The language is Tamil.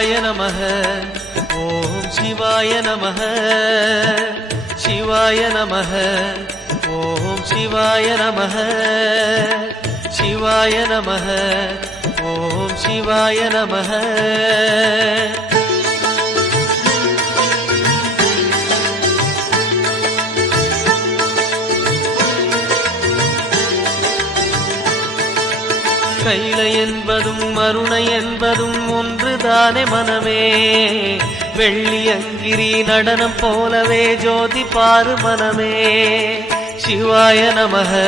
சிவாய நமः ஓம் சிவாய நமः சிவாய நமः ஓம் சிவாய நமः சிவாய நமः ஓம் சிவாய நமः கைலை என்பதும் மருணை என்பதும் ஒன்றுதானே மனமே வெள்ளியங்கிரி நடனம் போலவே ஜோதி பாரு மனமே சிவாய நமः